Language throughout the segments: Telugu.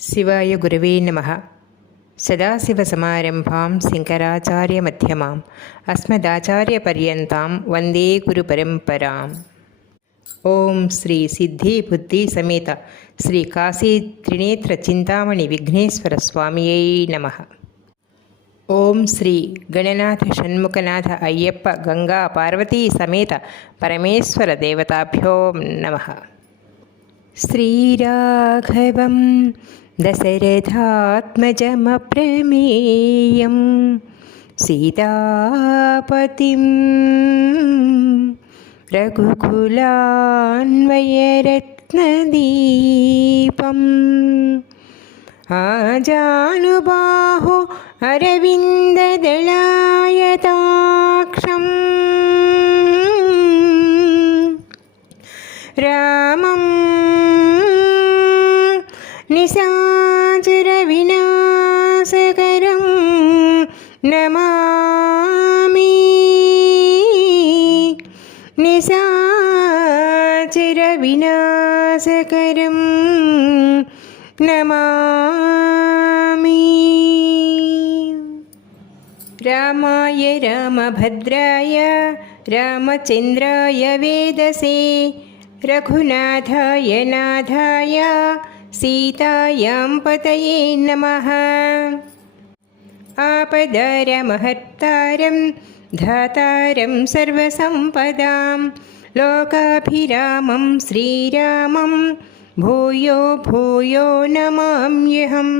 శివాయ గురవే నమః. సదాశివసమారంభాం శంకరాచార్యమధ్యమాం అస్మదాచార్యపర్యంతాం వందే గురుపరంపరాం. ఓం శ్రీ సిద్ధి బుద్ధి సమేత శ్రీ కాశీ త్రినేత్ర చింతామణి విఘ్నేశ్వర స్వామియై నమః. ఓం శ్రీ గణనాథ షణ్ముఖనాథ అయ్యప్ప గంగా పార్వతీ సమేత పరమేశ్వర దేవతాభ్యో నమః. శ్రీరాఘవం దశరథాత్మజమప్రమేయం సీతాపతిం రఘుకులాన్వయరత్నదీపం ఆజానుబాహు అరవిందదళాయతాక్షం రామం నిశాచర వినాశకరం నమామి. నిశాచర వినాశకరం నమామి. రామాయ రామభద్రాయ రామచంద్రాయ వేదసే రఘునాథాయ నాథాయ సీతాయాం పతయే నమః. ఆపదారమహర్తారం ధాతారం సర్వసంపదాం లోకాభిరామం శ్రీరామం భూయో భూయో నమామ్యహం.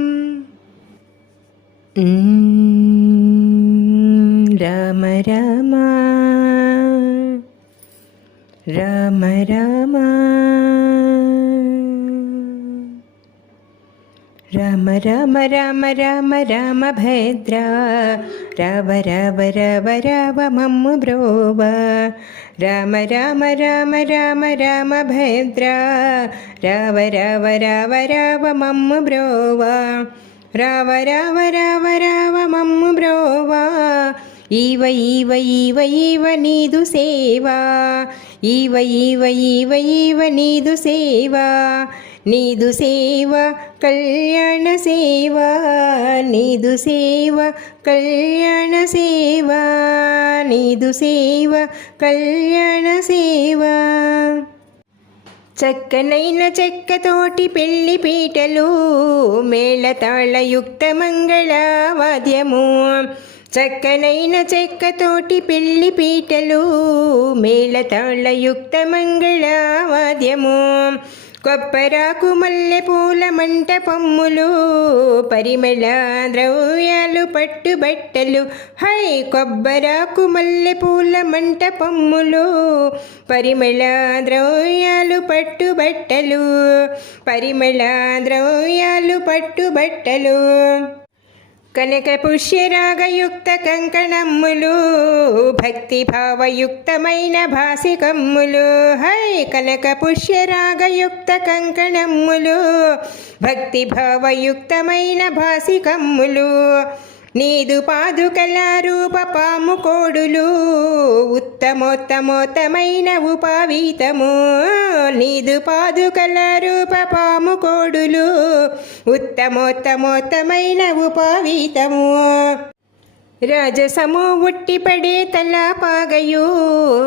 రామ రామ రామ రామ రామ రామ రామ రామ రామ భద్ర రవ రవ రవ రవ మమ్ము బ్రోవ. రామ రామ రామ రామ రామ భద్ర రవ రవ రవ రవ మమ్ము బ్రోవ. రావ రావ రావ రవ మమ్ము బ్రోవ. ఈవ ఈవ ఈవ ఈవ నీదు సేవా. ఈవ ఈవ ఈవ ఈవ నీదు సేవా. నీదు సేవ కళ్యాణ సేవ. నీదు సేవ కళ్యాణ సేవ. నీదు సేవ కళ్యాణ సేవ. చక్కనైన చెక్కతోటి పెళ్లి పీటలు మేళతాళయుక్త మంగళవాద్యము. చక్కనైన చెక్కతోటి పెళ్లి పీటలు మేళతాళయుక్త మంగళవాద్యము. కొబ్బరాకు మల్లె పూల మంటపమ్ములు పరిమళ ద్రవ్యాలు పట్టుబట్టలు. హై కొబ్బరాకు మల్లె పూల మంటపమ్ములు పరిమళ ద్రవ్యాలు పట్టుబట్టలు. పరిమళ ద్రవ్యాలు పట్టుబట్టలు. కనక పుష్యరాగయుక్త కంకణమ్ములు భక్తి భావయుక్తమైన భాసికమ్ములు. హై కనక పుష్యరాగయుక్త కంకణమ్ములు భక్తి భావయుక్తమైన భాసికమ్ములు. నీదు పాదుకల రూప పాము కోడులు ఉత్తమోత్తమోత్తమైన ఉపావీతము. నీదు పాదుకల రూప పాము కోడులు ఉత్తమోత్తమోత్తమైన ఉపావీతము. రాజసము ఉట్టిపడే తలాపాగయు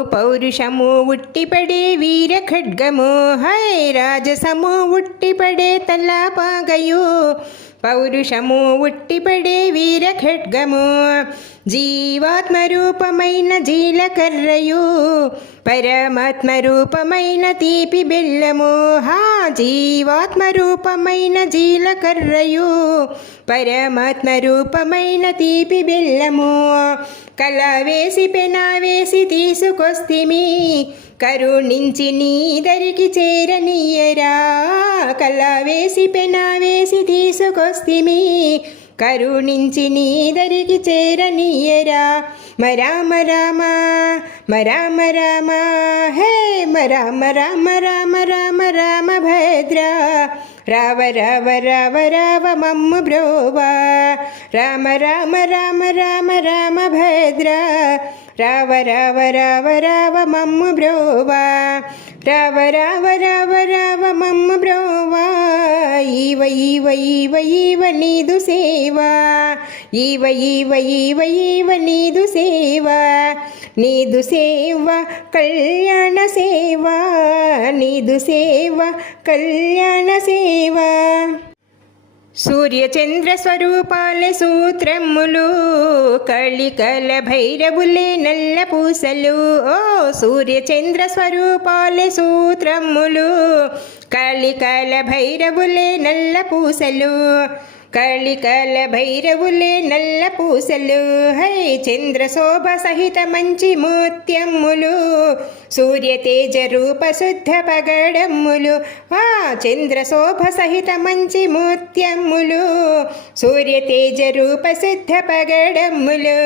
పౌరుషము ఉట్టిపడే వీర ఖడ్గము. హై రాజసము ఉట్టిపడే తలాపాగయు పౌరుషము ఉట్టిపడే వీర ఖడ్గము. జీవాత్మరూపమైన జీలకర్రయు పరమాత్మరూపమైన తీపి బెల్లము. హా జీవాత్మరూపమైన జీలకర్రయు పరమాత్మరూపమైన తీపి బెల్లము. కళ వేసి పెనా వేసి తీసుకొస్తిమి కరుణించి నీదరికి చేరనీయరా. కళ వేసి పెనా వేసి తీసుకొస్తిమి కరుణించి నీదరికి చేరనీయరా. మరామ రామ మరామ రామ హే మరామ రామ రామ రామ రామ భద్ర రావ రావ రావ రావ మమ్ము బ్రోవా. రామ రామ రామ రామ రామ భద్ర రావ రావ రావ రావ మమ్ము బ్రోవా. రావ రావ రావ రావ మమ్మ బ్రోవా ఈవ ఈవ ఈవ ఈవ నీదు సేవా ఈవ ఈవ ఈవ ఈవ నీదు సేవా నీదు సేవ కళ్యాణ సేవా నీదు సేవ కళ్యాణ సేవా సూర్యచంద్ర స్వరూపాల సూత్రములు కళికల భైరవులే నల్ల పూసలు ఓ సూర్యచంద్ర స్వరూపాల సూత్రములు కళికల భైరవులే నల్ల పూసలు కళికల భైరవులే నల్ల పూసలు హై చంద్రశోభ సహిత మంచి ముత్యమ్ములు సూర్య తేజ రూప శుద్ధ పగడమ్ములు ఆ చంద్రశోభ సహిత మంచి ముత్యమ్ములు సూర్య తేజ రూప శుద్ధ పగడమ్ములు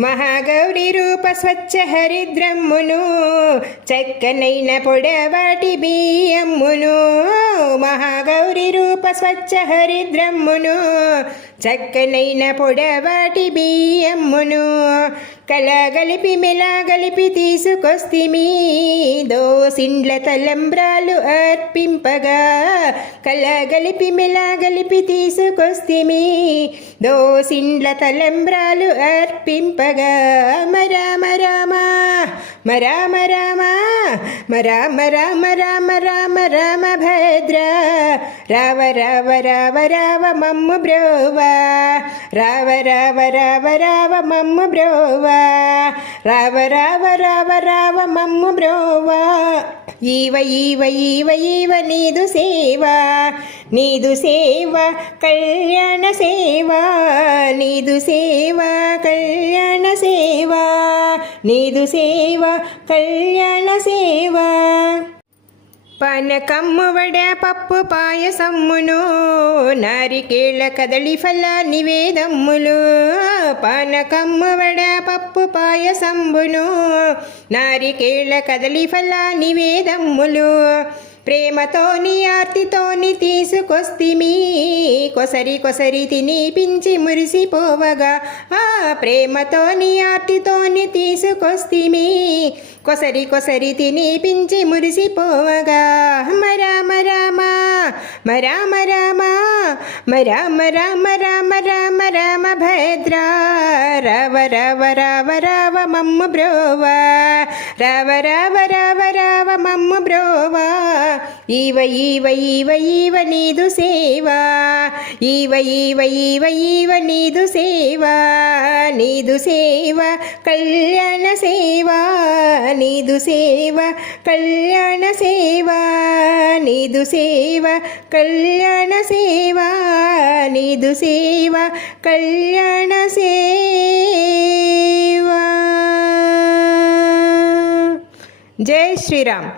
మహాగౌరి రూప స్వచ్ఛ హరిద్రమ్మును చక్కనైన పొడవాటి బియ్యమ్మును మహాగౌరి రూప స్వచ్ఛ హరిద్రమ్మును చక్కనైన పొడవాటి బియ్యమ్మును కలగలిపి మెలగలిపి తీసుకొస్తిమి దోసిండ్ల తలంబ్రాలు అర్పింపగా కలగలిపి మెలగలిపి తీసుకొస్తిమి దోసిండ్ల తలంబ్రాలు అర్పింపగా రామ రామ రామ రామ రామ రామ రామ రామ రామ భద్ర రావ రావ రావ రావ మమ్మ బ్రోవా రావ రావ రావ రావ మమ్మ బ్రోవా రావ రావ రావ రావ మమ్మ బ్రోవా ఈవ ఈవ ఈవ ఈవ నీదు సేవా నీదు సేవ కళ్యాణ సేవా నీదు సేవ కళ్యాణ సేవా నీదు సేవ కళ్యాణ సేవా పానకమ్ము వడ పప్పు పాయసమ్మును నారికేళ కదళి ఫల నివేదమ్ములు పానకమ్ము వడ పప్పు పాయసంబును నారికేళ కదళి ఫల నివేదమ్ములు ప్రేమతోని ఆర్తితోని తీసుకొస్తిమి కొసరి కొసరి తినిపించి మురిసిపోవగా ఆ ప్రేమతోని ఆర్తితోని తీసుకొస్తిమి కొసరి కొసరి తినిపించి మురిసిపోవగా రామ రామ రామ రామ రామ రామ రామ రామ రామ భద్ర రావ రావ రావ రావ మమ్మ బ్రోవా రావ రావ రావ రావ మమ్మ బ్రోవా ఈవ ఈవ ఈవ ఈవ నీదు సేవా ఈవ ఈవ ఈవ ఈవ నీదు సేవా నీదు సేవ కళ్యాణ సేవా నీదు సేవ కళ్యాణ సేవా నీదు సేవ కళ్యాణ సేవా నీదు సేవ కళ్యాణ సేవా జై శ్రీరామ్.